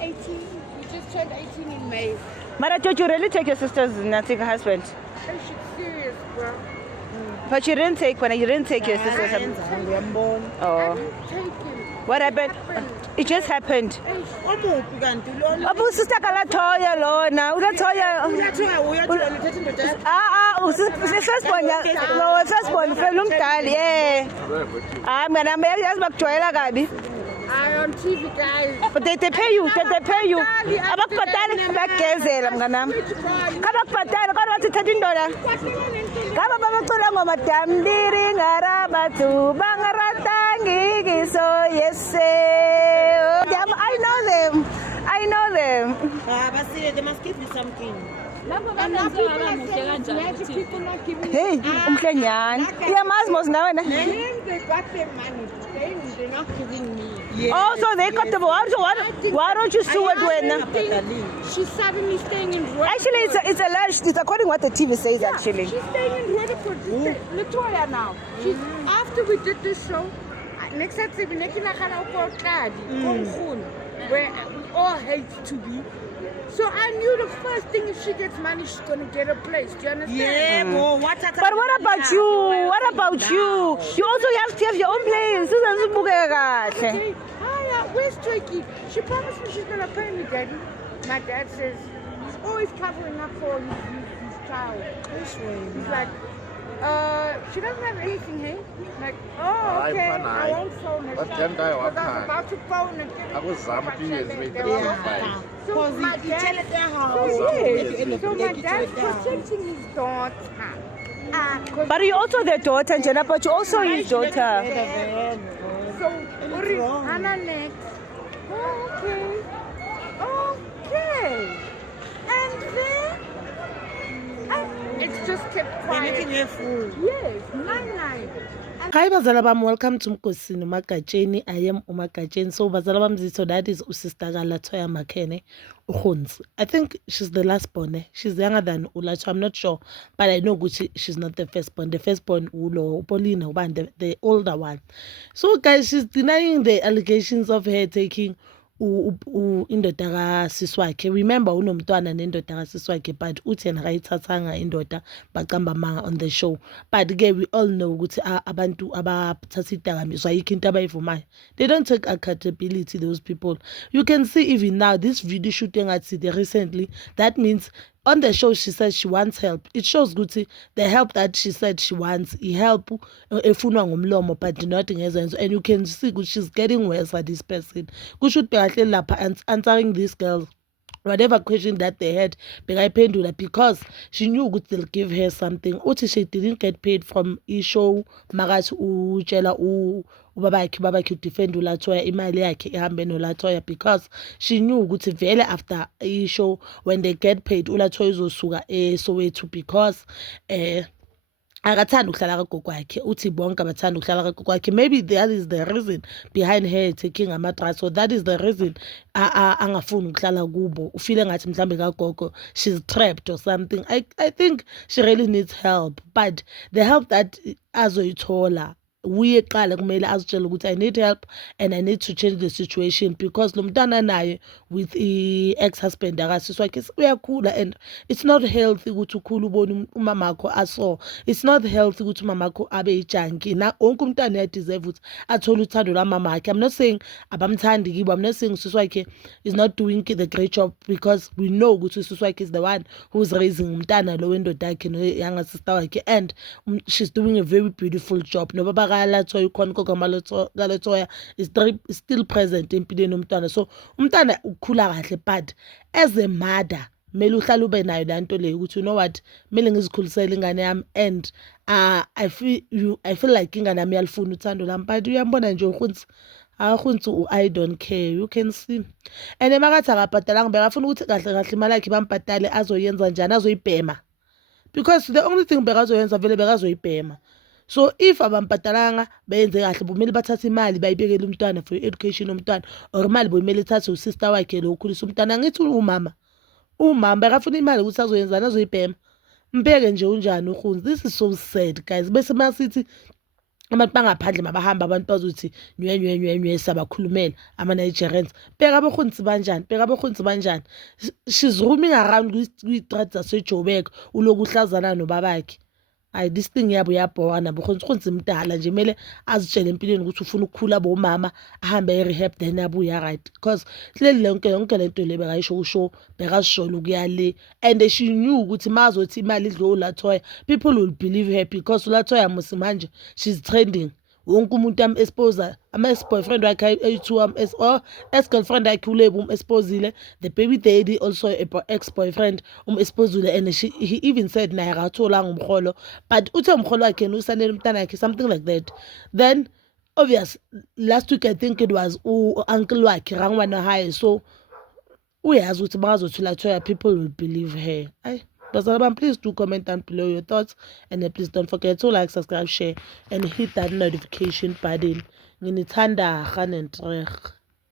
18. We just turned 18 in May. Mara, don't you really take your sister's Nancy husband? Oh, she's serious, bro. But you didn't take your sister's husband. Oh. Take him. What happened? It just happened. Abu sister kalatoya lona. Ulatoya. First born fellow umdali. Yeah. Mna yazi bakujwayela kabi. I on TV, guys. But they pay you. They pay you. Abakubhatala bagezela mnganami. Kabakubhatala kodwa wathi thatha indoda. Ngaba bamacula ngoma dambiri ngarabatu bangaratangi kiso yese. I know them. They must give you something. Hey, umhlanyana. Iyamazi mos nawe na. They got their money. They're not giving me. Yeah. Oh, so they got the why don't you sue it when? She's suddenly staying in Rutherford. Actually, it's alleged. It's according to what the TV says. Yeah, Actually, she's staying in Rutherford. Latoya now. She's after we did this show. Next time we where we all hate to be. So I knew the first thing, if she gets money, she's gonna get a place. Do you understand? Yeah, but what about you? What about you? You also have to have your own place. Okay. Hi, where's Tricky? She promised me she's gonna pay me, Daddy. My dad says he's always covering up for his child. He's like, she doesn't have anything here. Like, oh, okay, I won't phone her. Because I was about to phone her. So my dad's protecting his daughter. But you also the daughter, Jenna, but you also his daughter. So, Hannah next. Oh, okay. Okay. And then, it's just kept quiet. Yes, 9-9. Hi bazala bam, welcome to Mkosini Umagatsheni. I am Umagatsheni. So bazala bam, so that is usister Latoya Makene Ukhonzi. I think she's the last born. She's younger than Ulato. I'm not sure, but I know she's not the firstborn. The firstborn Ulo Paulina, the older one. So guys, she's denying the allegations of her taking indoda kasiswakhe. Remember unomntwana nendoda kasiswakhe, but uthi yena kayithathanga indoda baqamba manga on the show. But again, we all know ukuthi abantu abathatha idakamizwa ayikho into abayivumayo. They don't take accountability, those people. You can see even now this video shooting at City recently. That means on the show she says she wants help. It shows Gucci the help that she said she wants. Help efunwa ngomlomo but not ngezenzo. And you can see she's getting worse at this person. Ku should be lapha answering these girls whatever question that they had, because she knew they'll give her something. Uthi she didn't get paid from show makathi utshela ubabakhe defend uLatoya imali yakhe ihambe noLatoya, because she knew ukuthi vele after show when they get paid uLatoya uzosuka eSoweto, because akathanda ukuhlala kagogo wakhe. Uthi bonke abathanda ukuhlala kagogo wakhe. Maybe that is the reason behind her taking amatrust. So that is the reason angafuni ukuhlala kubo. Ufile ngathi mhlambe kagogo she's trapped or something. I think she really needs help, but the help that azoyithola uye qala kumele azitshela ukuthi I need help and I need to change the situation, because lo mntana naye with ex-husband akasiswakhe uyakhula, and it's not healthy ukuthi ukhula ubone umamakho aso. It's not healthy ukuthi umamakho abe ijunkie. Na wonke umntana uyadeserve ukuthi athole uthando lwamamakhe. I'm not saying abamthandi kibo. I'm not saying usiswakhe is not doing the great job, because we know ukuthi usiswakhe is the one who's raising umntana lo wendoda yakhe no younger sister wakhe, and she's doing a very beautiful job. No baba Latoya ukhona Latoya is still present empilweni umntwana. So umntana ukhula kahle, but as a mother mele uhlala ube nayo lanto le ukuthi you know what, mele ngizikhulisele ingane yami, and I feel like ingane yami yalifuna uthando lami, but uyambona nje ukhunzi I don't care, you can see. And emakathi akabhadalanga bekafuna ukuthi kahle kahle imali yakhe bambhadale azoyenza njani, azoyibhema, because the only thing bekazoyenza vele bekazoyibhema. So if abambhadalanga benze kahle bomele bathatha imali bayibekele umntwana for education umntwana, or imali bomele ithathe usister wakhe lo ukhulisa umntwana. Ngithi umama bekafuna imali ukuthi azoyenzana, azoyibhema. Mbeke nje unjani ukhunzi. This is so sad guys. Bese masithi abantu bangaphandle mabahamba abantu bazothi nywe sabakhulumela ama-Nigerians. Bheka abakhonzi banjani. She's roaming around kwi-streets zaseJoburg uloku uhlazana nobabakhe. Hayi, this thing yabo yabhora nabo khonzi mdala nje kumele azitshele empilweni ukuthi ufuna ukukhula bomama ahambe e-rehab then abuya right because hleli yonke lento le bekayisho kusho bekazisholo kuyale and she knew ukuthi mazothi imali idlo uLatoya people will believe her because uLatoya manje she's trending. Wonke umuntu am-expose ama-ex-boyfriend wakhe ayi-2 ex-girlfriend yakhe uLebo exposile, the baby daddy also ex-boyfriend exposile, and he even said naye akatholanga umrholo but uthe umrholo wakhe usanele umntana wakhe something like that. Then obvious last week I think it was uncle wakhe Rangwana High, so uyazi ukuthi bangazothi uLatoya people will believe her. Please do comment down below your thoughts and please don't forget to like, subscribe, share and hit that notification button. Nginithanda.